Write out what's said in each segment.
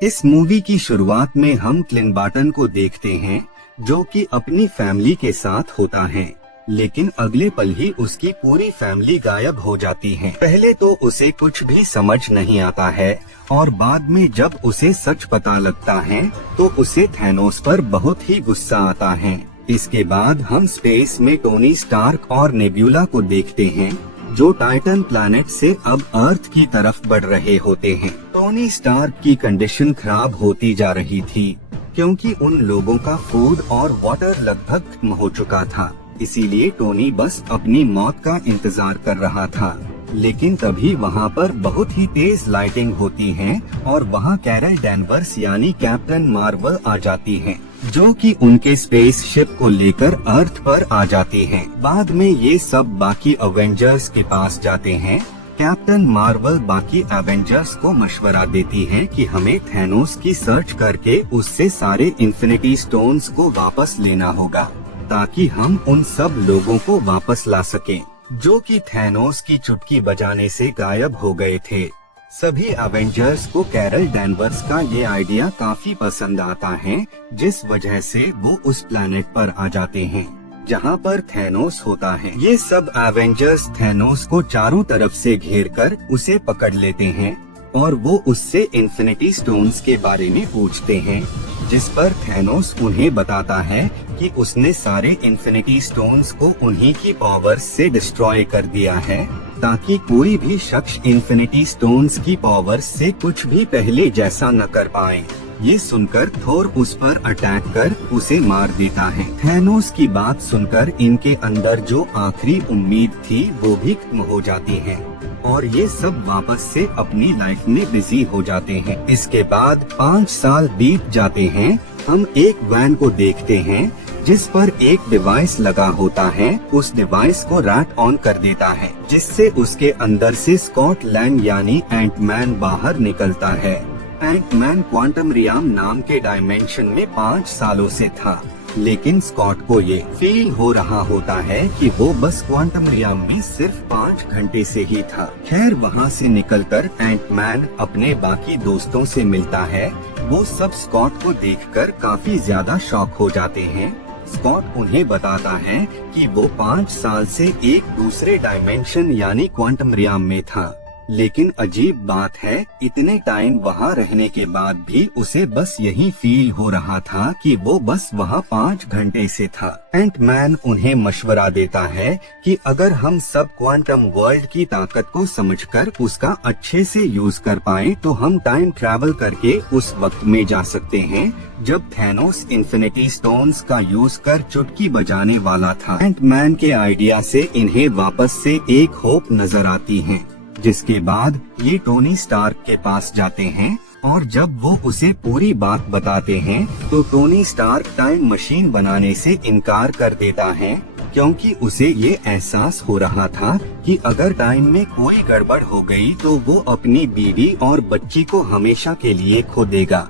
इस मूवी की शुरुआत में हम क्लिंट बार्टन को देखते हैं जो कि अपनी फैमिली के साथ होता है, लेकिन अगले पल ही उसकी पूरी फैमिली गायब हो जाती है। पहले तो उसे कुछ भी समझ नहीं आता है और बाद में जब उसे सच पता लगता है तो उसे थैनोस पर बहुत ही गुस्सा आता है। इसके बाद हम स्पेस में टोनी स्टार्क और नेब्यूला को देखते हैं जो टाइटन प्लैनेट से अब अर्थ की तरफ बढ़ रहे होते हैं। टोनी स्टार्क की कंडीशन खराब होती जा रही थी क्योंकि उन लोगों का फूड और वाटर लगभग खत्म हो चुका था, इसीलिए टोनी बस अपनी मौत का इंतजार कर रहा था। लेकिन तभी वहाँ पर बहुत ही तेज लाइटिंग होती है और वहाँ कैरल डैनवर्स यानी कैप्टन मार्वल आ जाती है जो कि उनके स्पेस शिप को लेकर अर्थ पर आ जाती हैं। बाद में ये सब बाकी अवेंजर्स के पास जाते हैं। कैप्टन मार्वल बाकी एवेंजर्स को मशवरा देती है कि हमें थैनोस की सर्च करके उससे सारे इन्फिनिटी स्टोन्स को वापस लेना होगा ताकि हम उन सब लोगों को वापस ला सकें जो कि थैनोस की चुटकी बजाने से गायब हो गए थे। सभी एवेंजर्स को कैरल डैनवर्स का ये आइडिया काफी पसंद आता है, जिस वजह से वो उस प्लैनेट पर आ जाते हैं जहाँ पर थैनोस होता है। ये सब एवेंजर्स थैनोस को चारों तरफ से घेरकर उसे पकड़ लेते हैं और वो उससे इन्फिनिटी स्टोन्स के बारे में पूछते हैं, जिस पर थैनोस उन्हें बताता है कि उसने सारे इन्फिनिटी स्टोन्स को उन्हीं की पावर से डिस्ट्रॉय कर दिया है ताकि कोई भी शख्स इन्फिनिटी स्टोन्स की पावर से कुछ भी पहले जैसा न कर पाए। ये सुनकर थोर उस पर अटैक कर उसे मार देता है। थैनोस की बात सुनकर इनके अंदर जो आखिरी उम्मीद थी वो भी खत्म हो जाती है और ये सब वापस से अपनी लाइफ में बिजी हो जाते हैं। इसके बाद 5 साल बीत जाते हैं। हम एक वैन को देखते हैं जिस पर एक डिवाइस लगा होता है। उस डिवाइस को रैट ऑन कर देता है जिससे उसके अंदर से स्कॉट लैंग यानी एंटमैन बाहर निकलता है। एंटमैन क्वांटम रियाम नाम के डायमेंशन में 5 सालों से था, लेकिन स्कॉट को ये फील हो रहा होता है कि वो बस क्वांटम रियाम में सिर्फ 5 घंटे से ही था। खैर वहाँ से निकलकर एंटमैन अपने बाकी दोस्तों से मिलता है। वो सब स्कॉट को देखकर काफी ज्यादा शॉक हो जाते हैं। स्कॉट उन्हें बताता है कि वो 5 साल से एक दूसरे डायमेंशन यानी क्वांटम रियाम में था, लेकिन अजीब बात है इतने टाइम वहाँ रहने के बाद भी उसे बस यही फील हो रहा था कि वो बस वहाँ 5 घंटे से था। एंटमैन उन्हें मशवरा देता है कि अगर हम सब क्वांटम वर्ल्ड की ताकत को समझकर उसका अच्छे से यूज कर पाए तो हम टाइम ट्रैवल करके उस वक्त में जा सकते हैं जब थैनोस इन्फिनिटी स्टोन्स का यूज कर चुटकी बजाने वाला था। एंटमैन के आइडिया से इन्हें वापस से एक होप नजर आती है, जिसके बाद ये टोनी स्टार्क के पास जाते हैं और जब वो उसे पूरी बात बताते हैं तो टोनी स्टार्क टाइम मशीन बनाने से इनकार कर देता है क्योंकि उसे ये एहसास हो रहा था कि अगर टाइम में कोई गड़बड़ हो गई तो वो अपनी बीवी और बच्ची को हमेशा के लिए खो देगा।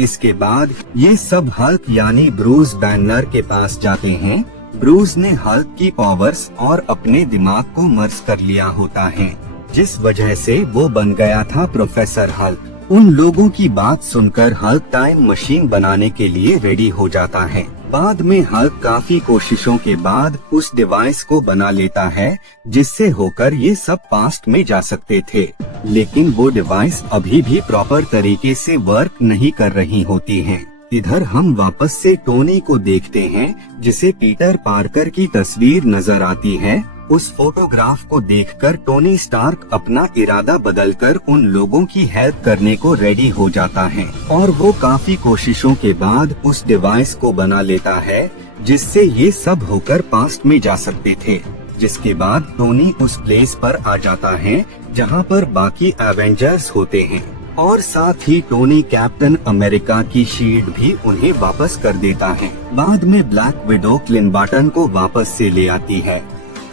इसके बाद ये सब हल्क यानी ब्रूस बैनर के पास जाते हैं। ब्रूस ने हल्क की पावर्स और अपने दिमाग को मर्ज कर लिया होता है, जिस वजह से वो बन गया था प्रोफेसर हल्क। उन लोगों की बात सुनकर हल्क टाइम मशीन बनाने के लिए रेडी हो जाता है। बाद में हल्क काफी कोशिशों के बाद उस डिवाइस को बना लेता है जिससे होकर ये सब पास्ट में जा सकते थे, लेकिन वो डिवाइस अभी भी प्रॉपर तरीके से वर्क नहीं कर रही होती है। इधर हम वापस से टोनी को देखते हैं जिसे पीटर पार्कर की तस्वीर नजर आती है। उस फोटोग्राफ को देखकर टोनी स्टार्क अपना इरादा बदलकर उन लोगों की हेल्प करने को रेडी हो जाता है और वो काफी कोशिशों के बाद उस डिवाइस को बना लेता है जिससे ये सब होकर पास्ट में जा सकते थे। जिसके बाद टोनी उस प्लेस पर आ जाता है जहाँ पर बाकी एवेंजर्स होते हैं और साथ ही टोनी कैप्टन अमेरिका की शील्ड भी उन्हें वापस कर देता है। बाद में ब्लैक विडो क्लिंट बार्टन को वापस से ले आती है।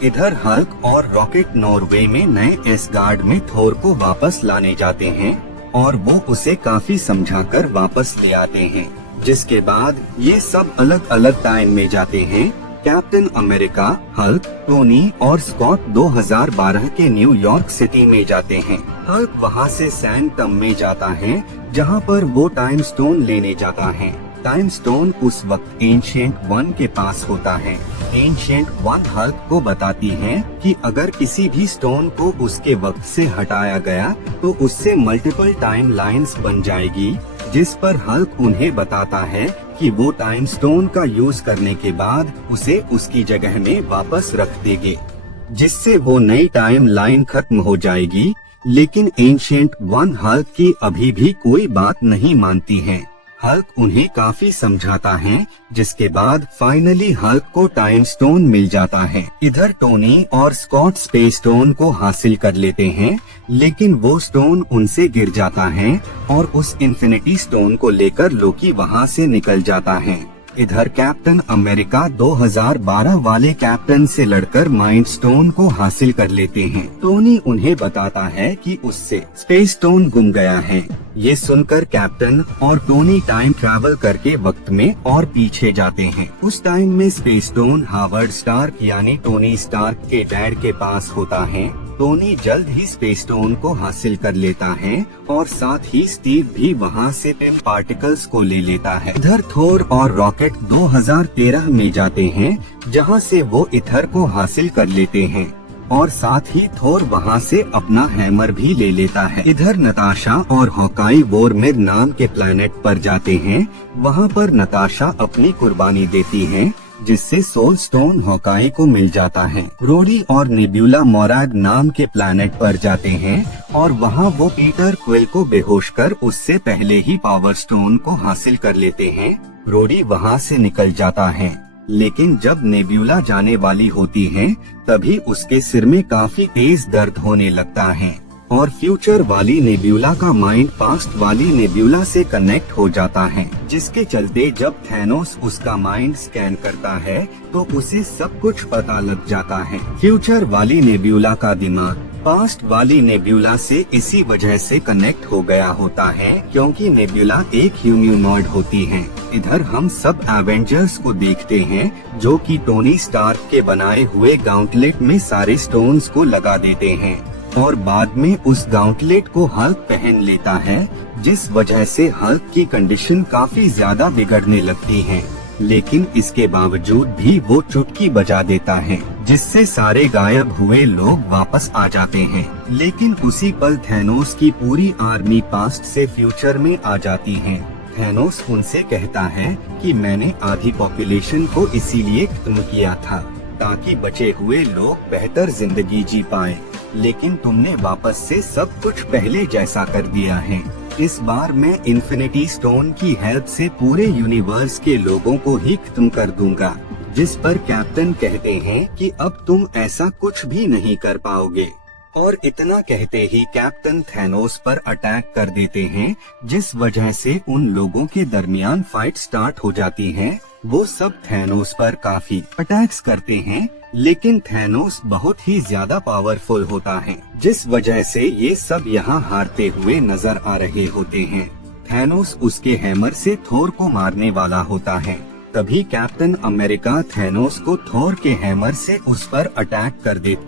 इधर हल्क और रॉकेट नॉर्वे में नए एसगार्ड में थोर को वापस लाने जाते हैं और वो उसे काफी समझाकर वापस ले आते हैं। जिसके बाद ये सब अलग अलग टाइम में जाते हैं। कैप्टन अमेरिका, हल्क, टोनी और स्कॉट 2012 के न्यूयॉर्क सिटी में जाते हैं। हल्क वहां से सैंटम में जाता है जहां पर वो टाइम स्टोन लेने जाता है। टाइम स्टोन उस वक्त एंशिएंट वन के पास होता है। एंशिएंट वन हल्क को बताती है कि अगर किसी भी स्टोन को उसके वक्त से हटाया गया तो उससे मल्टीपल टाइम लाइन्स बन जाएगी, जिस पर हल्क उन्हें बताता है कि वो टाइम स्टोन का यूज करने के बाद उसे उसकी जगह में वापस रख देंगे, जिससे वो नई टाइम लाइन खत्म हो जाएगी। लेकिन एंशिएंट वन हल्क की अभी भी कोई बात नहीं मानती है। हल्क उन्हें काफी समझाता है, जिसके बाद फाइनली हल्क को टाइम स्टोन मिल जाता है। इधर टोनी और स्कॉट स्पेस स्टोन को हासिल कर लेते हैं, लेकिन वो स्टोन उनसे गिर जाता है और उस इन्फिनिटी स्टोन को लेकर लोकी वहां से निकल जाता है। इधर कैप्टन अमेरिका 2012 वाले कैप्टन से लड़कर माइंड स्टोन को हासिल कर लेते हैं। टोनी उन्हें बताता है कि उससे स्पेस स्टोन गुम गया है। ये सुनकर कैप्टन और टोनी टाइम ट्रैवल करके वक्त में और पीछे जाते हैं। उस टाइम में स्पेस स्टोन हावर्ड स्टार्क यानी टोनी स्टार्क के डैड के पास होता है। टोनी जल्द ही स्पेस स्टोन को हासिल कर लेता है और साथ ही स्टीव भी वहां से टिम पार्टिकल्स को ले लेता है। इधर थोर और रॉकेट 2013 में जाते हैं, जहां से वो इथर को हासिल कर लेते हैं और साथ ही थोर वहां से अपना हैमर भी ले लेता है। इधर नताशा और हॉकाई वोरमिर नाम के प्लेनेट पर जाते हैं। वहां पर नताशा अपनी कुर्बानी देती है, जिससे सोल स्टोन हॉकाई को मिल जाता है। रोडी और नेब्यूला मोराद नाम के प्लैनेट पर जाते हैं और वहां वो पीटर क्विल को बेहोश कर उससे पहले ही पावर स्टोन को हासिल कर लेते हैं। रोडी वहां से निकल जाता है, लेकिन जब नेब्यूला जाने वाली होती है तभी उसके सिर में काफी तेज दर्द होने लगता है और फ्यूचर वाली नेब्यूला का माइंड पास्ट वाली नेब्यूला से कनेक्ट हो जाता है, जिसके चलते जब थैनोस उसका माइंड स्कैन करता है तो उसे सब कुछ पता लग जाता है। फ्यूचर वाली नेब्यूला का दिमाग पास्ट वाली नेब्यूला से इसी वजह से कनेक्ट हो गया होता है क्योंकि नेब्यूला एक ह्यूमनॉइड होती है। इधर हम सब एवेंजर्स को देखते हैं जो कि टोनी स्टार्क के बनाए हुए गाउंटलेट में सारे स्टोन्स को लगा देते हैं और बाद में उस गाउंटलेट को हल्क पहन लेता है, जिस वजह से हल्क की कंडीशन काफी ज्यादा बिगड़ने लगती है। लेकिन इसके बावजूद भी वो चुटकी बजा देता है, जिससे सारे गायब हुए लोग वापस आ जाते हैं। लेकिन उसी पल थैनोस की पूरी आर्मी पास्ट से फ्यूचर में आ जाती है। थैनोस उनसे कहता है कि मैंने आधी पॉपुलेशन को इसीलिए खत्म किया था ताकि बचे हुए लोग बेहतर जिंदगी जी पाएं। लेकिन तुमने वापस से सब कुछ पहले जैसा कर दिया है। इस बार मैं इन्फिनिटी स्टोन की हेल्प से पूरे यूनिवर्स के लोगों को ही खत्म कर दूंगा। जिस पर कैप्टन कहते हैं कि अब तुम ऐसा कुछ भी नहीं कर पाओगे। और इतना कहते ही कैप्टन थैनोस पर अटैक कर देते हैं, जिस वजह से उन लोगों के दरमियान फाइट स्टार्ट हो जाती है। वो सब थैनोस पर काफी अटैक्स करते हैं, लेकिन थैनोस बहुत ही ज्यादा पावरफुल होता है, जिस वजह से ये सब यहाँ हारते हुए नजर आ रहे होते हैं। थैनोस उसके हैमर से थोर को मारने वाला होता है। तभी कैप्टन अमेरिका थैनोस को थोर के हैमर से उस पर अटैक कर देते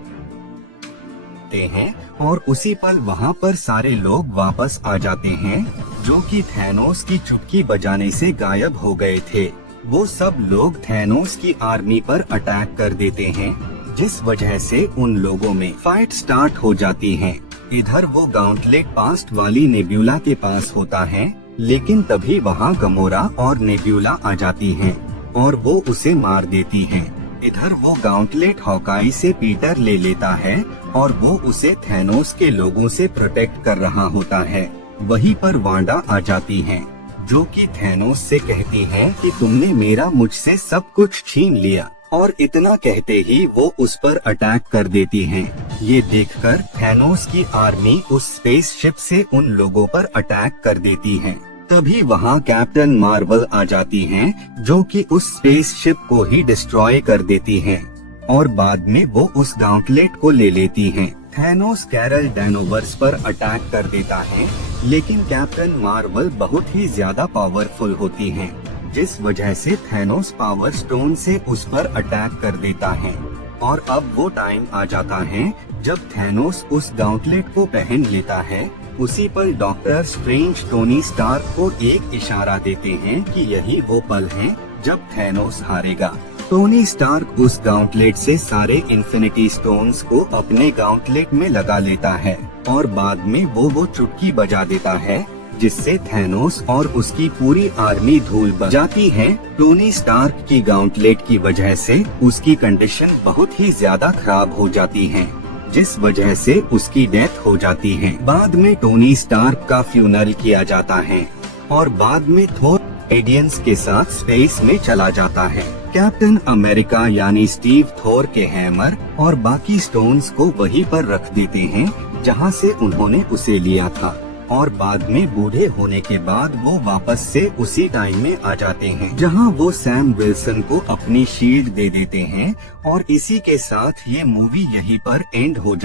हैं और उसी पल वहाँ पर सारे लोग वापस आ जाते हैं, जो कि थैनोस की चुटकी बजाने से गायब हो गए थे। वो सब लोग थैनोस की आर्मी पर अटैक कर देते हैं, जिस वजह से उन लोगों में फाइट स्टार्ट हो जाती है। इधर वो गाउंटलेट पास्ट वाली नेब्यूला के पास होता है, लेकिन तभी वहाँ गमोरा और नेब्यूला आ जाती हैं और वो उसे मार देती हैं। इधर वो गाउंटलेट हॉकाई से पीटर ले लेता है और वो उसे थैनोस के लोगों से प्रोटेक्ट कर रहा होता है। वहीं पर वांडा आ जाती है, जो कि थैनोस से कहती है कि तुमने मेरा मुझसे सब कुछ छीन लिया, और इतना कहते ही वो उस पर अटैक कर देती हैं। ये देखकर थैनोस की आर्मी उस स्पेसशिप से उन लोगों पर अटैक कर देती है। तभी वहाँ कैप्टन मार्वल आ जाती हैं, जो कि उस स्पेसशिप को ही डिस्ट्रॉय कर देती हैं और बाद में वो उस गाउंटलेट को ले लेती हैं। थैनोस कैरल डैनोवर्स पर अटैक कर देता है, लेकिन कैप्टन मार्वल बहुत ही ज्यादा पावरफुल होती हैं, जिस वजह से थैनोस पावर स्टोन से उस पर अटैक कर देता है। और अब वो टाइम आ जाता है जब थैनोस उस गाउंटलेट को पहन लेता है। उसी पर डॉक्टर स्ट्रेंज टोनी स्टार्क को एक इशारा देते हैं कि यही वो पल है जब थैनोस हारेगा। टोनी स्टार्क उस गाउंटलेट से सारे इन्फिनिटी स्टोन्स को अपने गाउंटलेट में लगा लेता है और बाद में वो चुटकी बजा देता है जिससे थैनोस और उसकी पूरी आर्मी धूल बन जाती है। टोनी स्टार्क की गाउंटलेट की वजह से उसकी कंडीशन बहुत ही ज्यादा खराब हो जाती है, जिस वजह से उसकी डेथ हो जाती है। बाद में टोनी स्टार्क का फ्यूनरल किया जाता है और बाद में थोर एडियंस के साथ स्पेस में चला जाता है। कैप्टन अमेरिका यानी स्टीव थोर के हैमर और बाकी स्टोन्स को वहीं पर रख देते हैं जहां से उन्होंने उसे लिया था और बाद में बूढ़े होने के बाद वो वापस से उसी टाइम में आ जाते हैं जहां वो सैम विल्सन को अपनी शील्ड दे देते हैं। और इसी के साथ ये मूवी यहीं पर एंड हो